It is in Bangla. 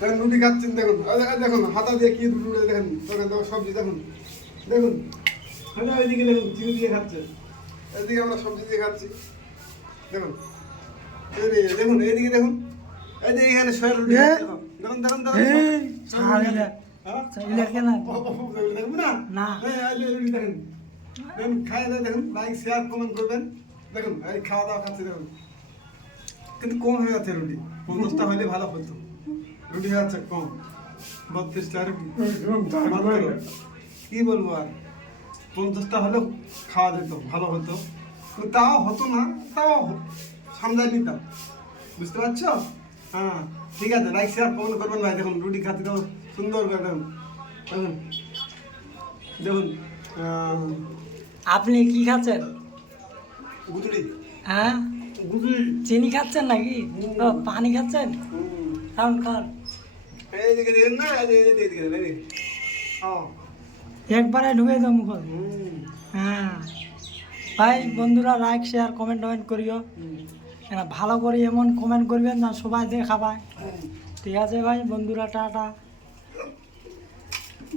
দেখুন রুটি খাচ্ছেন দেখুন দেখুন হাতা দিয়ে কি রুটি দেখেন দেখুন সবজি দেখুন দেখুন হ্যাঁ ওইদিকে দেখুন চিনি দিয়ে খাচ্ছে এদিকে আমরা সবজি দিয়ে খাচ্ছি দেখুন দেখুন এইদিকে দেখুন এইদিকে এখানে সয়ের রুটি দেখুন দেখুন দেখুন দেখুন না রুটি দেখেন দেখুন খাই দেখুন লাইক শেয়ার কমেন্ট করবেন দেখুন এই খাওয়া দাওয়া খাচ্ছে দেখুন কিন্তু কম হয়ে যাচ্ছে রুটি 50টা হলে ভালো হতো রুটি হয়ে যাচ্ছে কম 32টা রুটি কি বলবো আর 50টা হলেও খাওয়া যেত ভালো হতো তাও হতো না তাও সামলাই নিতাম বুঝতে পারছো হ্যাঁ ঠিক আছে লাইক শেয়ার কমেন্ট করবেন ভাই দেখুন রুটি খাতে তো সুন্দর করে দেখুন দেখুন দেখুন আপনি কি খাচ্ছেন? গুজরি হ্যাঁ গুজরি চিনি খাচ্ছেন নাকি? ও পানি খাচ্ছেন? খান খান এইদিকে দেখেন না এইদিকে দেখেন একবারে ঢুকে দাও মুখ। হ্যাঁ ভাই বন্ধুরা লাইক শেয়ার কমেন্ট করিও ভালো করে এমন কমেন্ট করবেন না সবাই দেখা পায়। ঠিক আছে ভাই বন্ধুরা টাটা।